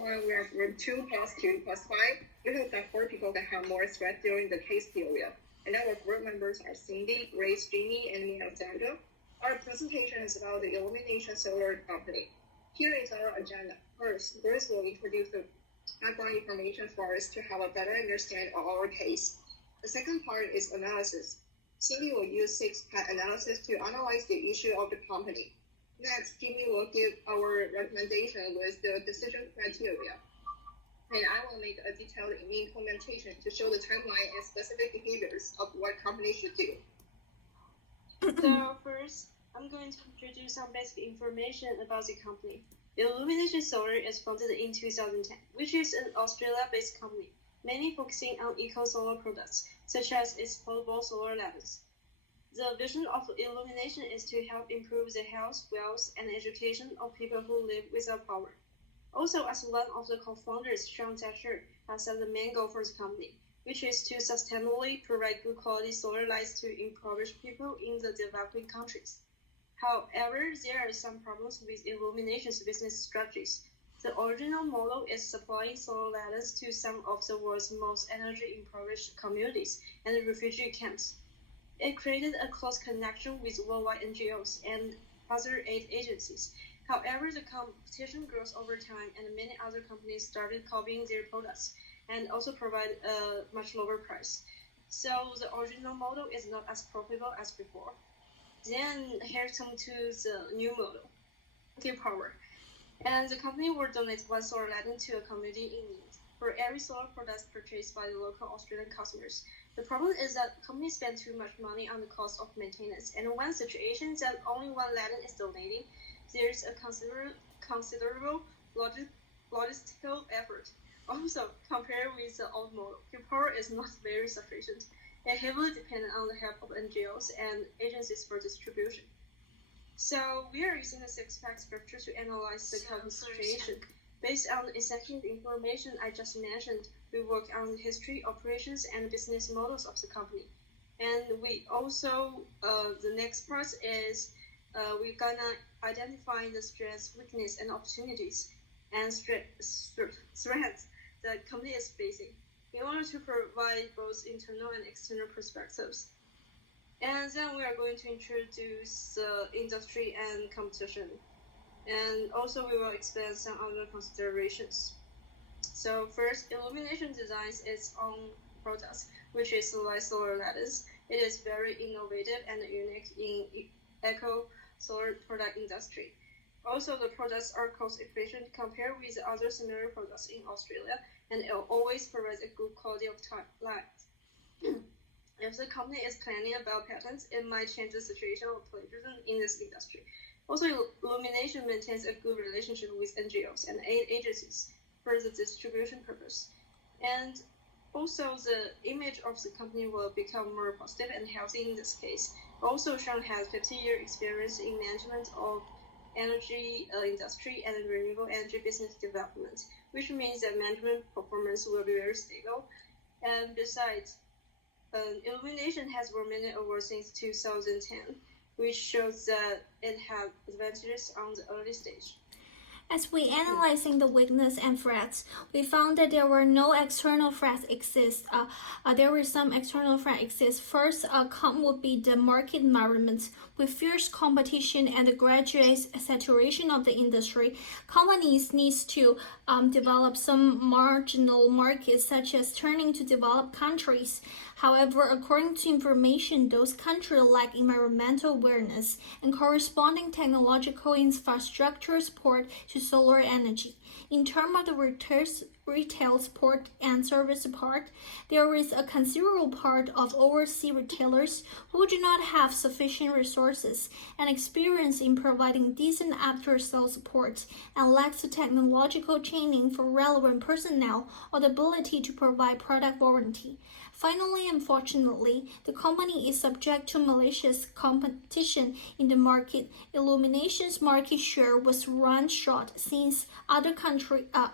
one, we are group 2 plus 2 plus 5. We hope that 4 people can have more stress during the case period. And our group members are Cindy, Grace, Jimmy, and me, Alexandra. Our presentation is about the Illumination Solar Company. Here is our agenda. First, Grace will introduce the background information for us to have a better understanding of our case. The second part is analysis. Cindy will use 6-part analysis to analyze the issue of the company. Next, Jimmy will give our recommendation with the decision criteria. And I will make a detailed implementation to show the timeline and specific behaviors of what companies should do. So first, I'm going to introduce some basic information about the company. Illumination Solar is founded in 2010, which is an Australia-based company, mainly focusing on eco-solar products, such as its portable solar ladders. The vision of Illumination is to help improve the health, wealth, and education of people who live without power. Also, as one of the co-founders, Sean Thatcher has set the main goal for the company, which is to sustainably provide good quality solar lights to impoverished people in the developing countries. However, there are some problems with Illumination's business strategies. The original model is supplying solar ladders to some of the world's most energy-impoverished communities and refugee camps. It created a close connection with worldwide NGOs and other aid agencies. However, the competition grows over time, and many other companies started copying their products and also provide a much lower price. So the original model is not as profitable as before. Then here come to the new model, Give Power. And the company will donate one solar ladder to a community in need for every solar product purchased by the local Australian customers. The problem is that companies spend too much money on the cost of maintenance, and one situation that only one ladder is donating, there's a considerable logistical effort. Also, compared with the old model, Give Power is not very sufficient. It heavily depends on the help of NGOs and agencies for distribution. So we are using the 6-pack structure to analyze the current situation. Based on the essential information I just mentioned, we work on the history, operations, and business models of the company. And we also, the next part is we're gonna identify the strengths, weakness, and opportunities and strengths the company is facing in order to provide both internal and external perspectives. And then we are going to introduce the industry and competition. And also we will explain some other considerations. So first, Illumination designs its own products, which is light solar ladders. It is very innovative and unique in eco solar product industry. Also, the products are cost efficient compared with other similar products in Australia, and it always provides a good quality of light. If the company is planning about patents, it might change the situation of plagiarism in this industry. Also, Illumination maintains a good relationship with NGOs and aid agencies for the distribution purpose. And also, the image of the company will become more positive and healthy in this case. Also, Sean has 50-year experience in management of energy industry and renewable energy business development, which means that management performance will be very stable. And besides, Illumination has won many awards since 2010, which shows that it had advantages on the early stage. As we analyzing the weakness and threats, we found that there were no external threats exist. There were some external threats exist. First, would be the market environment. With fierce competition and the gradual saturation of the industry, companies need to develop some marginal markets, such as turning to developed countries. However, according to information, those countries lack environmental awareness and corresponding technological infrastructure support to solar energy. In terms of the retail support and service support, there is a considerable part of overseas retailers who do not have sufficient resources and experience in providing decent after-sales support and lacks the technological training for relevant personnel or the ability to provide product warranty. Finally, unfortunately, the company is subject to malicious competition in the market. Illumination's market share was run short since other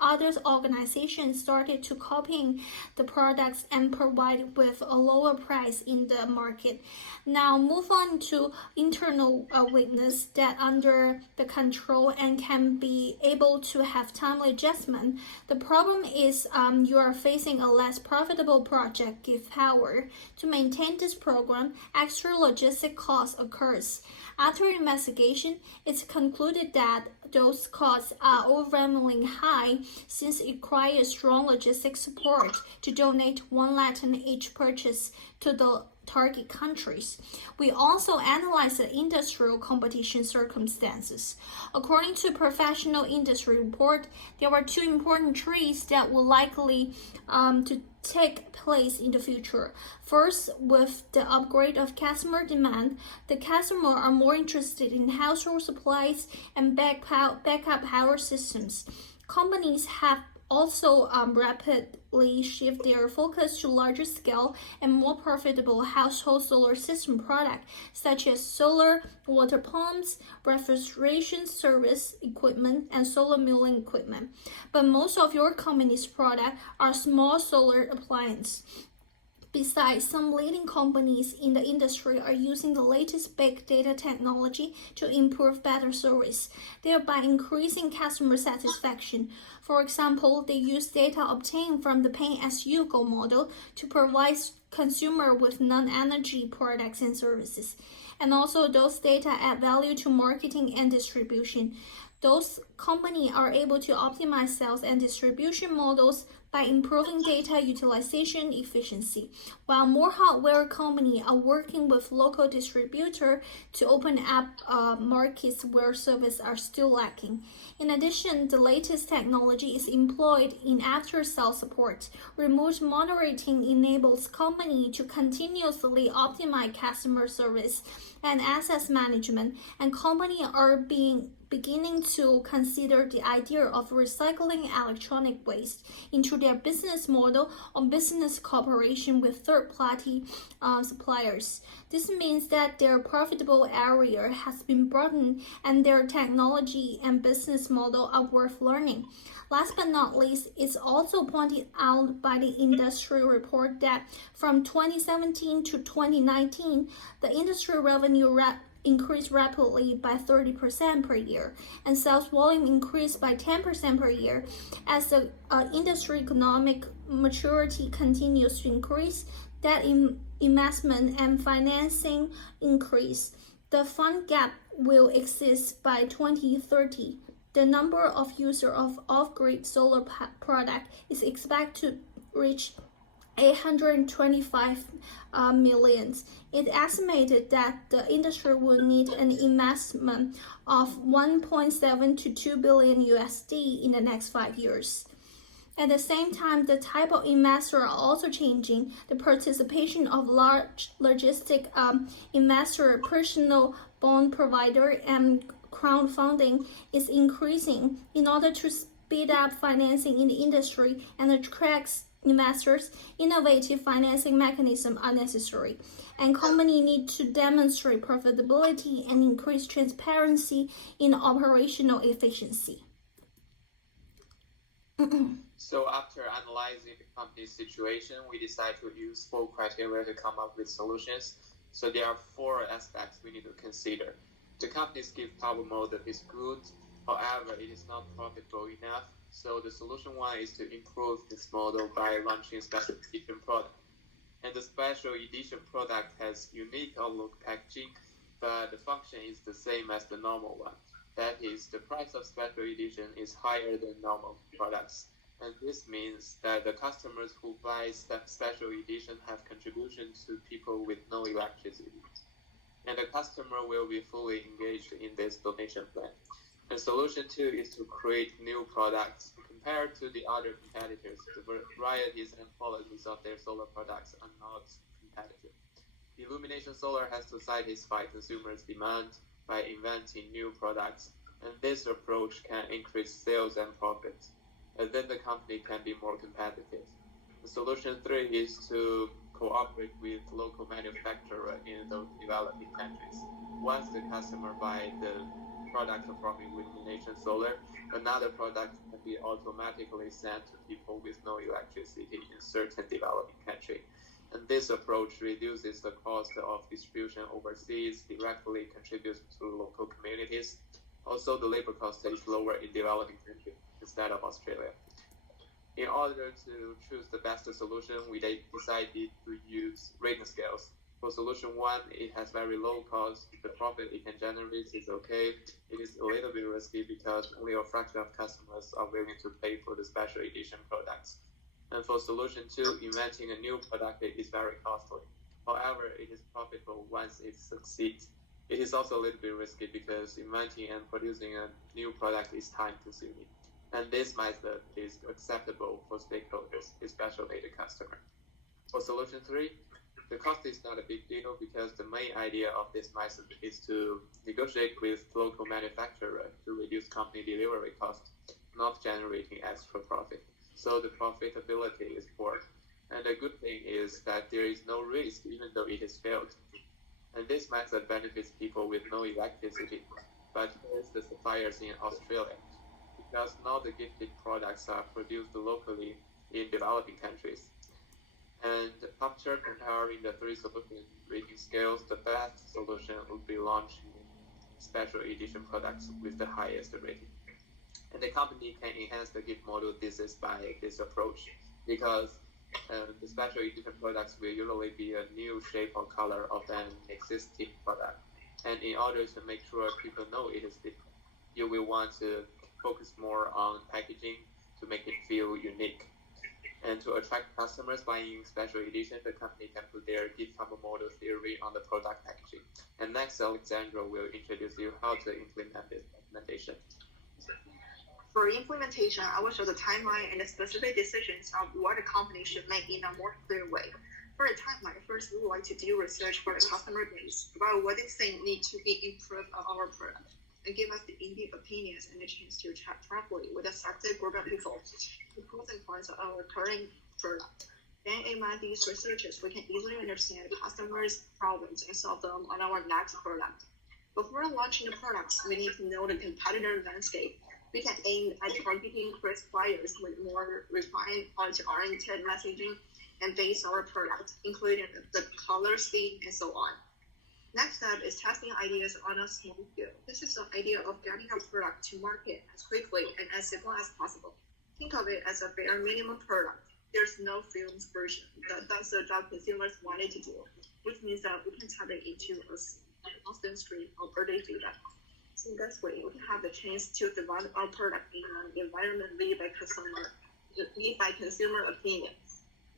other organizations started to copying the products and provide with a lower price in the market. Now move on to internal weakness that under the control and can be able to have timely adjustment. The problem is you are facing a less profitable project give power. To maintain this program, extra logistic cost occurs. After investigation, it's concluded that those costs are overwhelmingly high since it requires strong logistic support to donate 1 Latin each purchase to the target countries. We also analyze the industrial competition circumstances. According to professional industry report, there were 2 important trends that will likely to take place in the future. First, with the upgrade of customer demand, the customer are more interested in household supplies and backup power systems. Companies have also rapidly shift their focus to larger scale and more profitable household solar system products such as solar water pumps, refrigeration service equipment, and solar milling equipment. But most of your company's products are small solar appliances. Besides, some leading companies in the industry are using the latest big data technology to improve better service, thereby increasing customer satisfaction. For example, they use data obtained from the pay-as-you-go model to provide consumer with non-energy products and services. And also, those data add value to marketing and distribution. Those companies are able to optimize sales and distribution models by improving data utilization efficiency, while more hardware companies are working with local distributors to open up markets where services are still lacking. In addition, the latest technology is employed in after-sales support. Remote monitoring enables companies to continuously optimize customer service and asset management, and companies are beginning to consider the idea of recycling electronic waste into their business model or business cooperation with third-party suppliers. This means that their profitable area has been broadened and their technology and business model are worth learning. Last but not least, it's also pointed out by the industry report that from 2017 to 2019, the industry revenue increased rapidly by 30% per year, and sales volume increased by 10% per year. As the industry economic maturity continues to increase, that investment and financing increase. The fund gap will exist by 2030. The number of users of off-grid solar product is expected to reach 825 million. It estimated that the industry will need an investment of 1.7 to 2 billion USD in the next 5 years. At the same time, the type of investor are also changing. The participation of large logistic investor, personal bond provider, and crowdfunding is increasing. In order to speed up financing in the industry and attract investors, innovative financing mechanisms are necessary, and companies need to demonstrate profitability and increase transparency in operational efficiency. So after analyzing the company's situation, we decide to use 4 criteria to come up with solutions. So there are 4 aspects we need to consider. The company's give power model is good, however, it is not profitable enough. So the solution 1 is to improve this model by launching special edition product. And the special edition product has unique outlook packaging, but the function is the same as the normal one. That is, the price of special edition is higher than normal products. And this means that the customers who buy special edition have contribution to people with no electricity. And the customer will be fully engaged in this donation plan. And solution 2 is to create new products. Compared to the other competitors, the varieties and qualities of their solar products are not competitive. Illumination Solar has to satisfy consumers' demand by inventing new products, and this approach can increase sales and profits, and then the company can be more competitive. The solution 3 is to cooperate with local manufacturers in those developing countries. Once the customer buys the product from Illumination Solar, another product can be automatically sent to people with no electricity in certain developing country. And this approach reduces the cost of distribution overseas, directly contributes to local communities. Also, the labor cost is lower in developing countries instead of Australia. In order to choose the best solution, we decided to use rating scales. For solution 1, it has very low cost. The profit it can generate is okay. It is a little bit risky because only a fraction of customers are willing to pay for the special edition products. And for solution 2, inventing a new product is very costly. However, it is profitable once it succeeds. It is also a little bit risky because inventing and producing a new product is time consuming. And this method is acceptable for stakeholders, especially the customer. For solution 3, the cost is not a big deal because the main idea of this method is to negotiate with local manufacturer to reduce company delivery costs, not generating extra profit. So the profitability is poor. And the good thing is that there is no risk even though it is failed. And this method benefits people with no electricity, but hurts the suppliers in Australia, because now the gifted products are produced locally in developing countries. And after comparing the 3 solution rating scales, the best solution would be launching special edition products with the highest rating. And the company can enhance the gift model by this approach, because the special edition products will usually be a new shape or color of an existing product. And in order to make sure people know it is different, you will want to focus more on packaging to make it feel unique. And to attract customers buying special edition, the company can put their gift model theory on the product packaging. And next, Alexandra will introduce you how to implement this implementation. For implementation, I will show the timeline and the specific decisions of what a company should make in a more clear way. For a timeline, first we would like to do research for the customer base about what they think need to be improved on our product, and give us the in-depth opinions and a chance to chat directly with a selected group of people, the pros and cons of our current product. Then among these researches, we can easily understand the customers' problems and solve them on our next product. Before launching the products, we need to know the competitor landscape. We can aim at targeting Chris players with more refined, oriented messaging and base our product, including the color scheme and so on. Next step is testing ideas on a small scale. This is the idea of getting a product to market as quickly and as simple as possible. Think of it as a bare minimum product. There's no films version. That's the job consumers wanted to do, which means that we can tap it into a constant stream of early feedback. So this way, we can have the chance to develop our product in an environment lead by consumer opinion.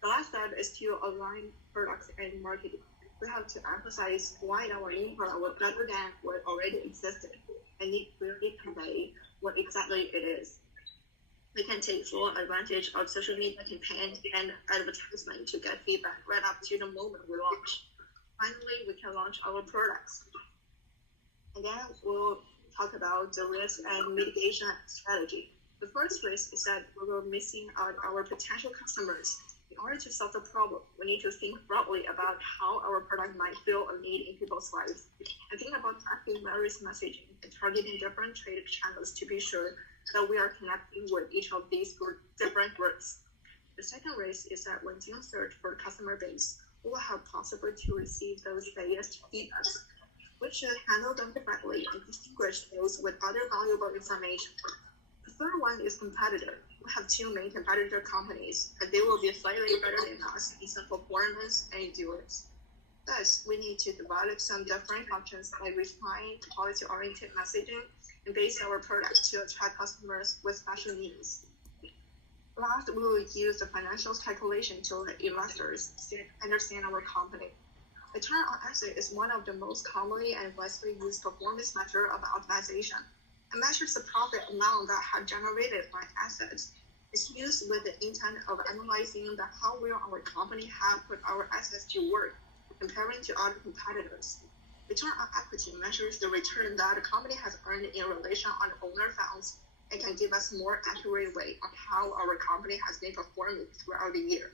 The last step is to align products and marketing. We have to emphasize why our new product was better than what already existed, and need to clearly convey what exactly it is. We can take full advantage of social media campaigns and advertisement to get feedback right up to the moment we launch. Finally, we can launch our products. And then we'll talk about the risk and mitigation strategy. The first risk is that we will missing out our potential customers. In order to solve the problem, we need to think broadly about how our product might fill a need in people's lives, and think about tracking various messaging and targeting different trade channels to be sure that we are connecting with each of these different groups. The second risk is that when doing search for the customer base, we will have possible to receive those biased feedbacks. We should handle them correctly and distinguish those with other valuable information. The third one is competitor. We have 2 main competitor companies, and they will be slightly better than us in some performance and endurance. Thus, we need to develop some different functions like refined, quality-oriented messaging and base our product to attract customers with special needs. Last, we will use the financial calculation to let investors understand our company. Return on asset is one of the most commonly and widely used performance measure of optimization. It measures the profit amount that have generated by assets. It's used with the intent of analyzing how well our company have put our assets to work, comparing to other competitors. Return on equity measures the return that the company has earned in relation on owner funds and can give us more accurate way on how our company has been performing throughout the year.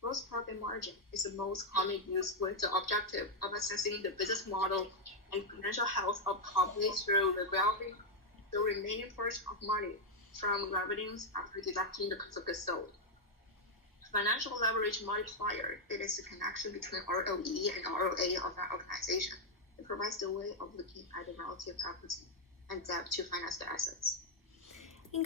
Gross profit margin is the most commonly used with the objective of assessing the business model and financial health of companies through revolving the remaining portion of money from revenues after deducting the cost of goods sold. Financial leverage multiplier, it is the connection between ROE and ROA of an organization. It provides the way of looking at the relative equity and debt to finance the assets. In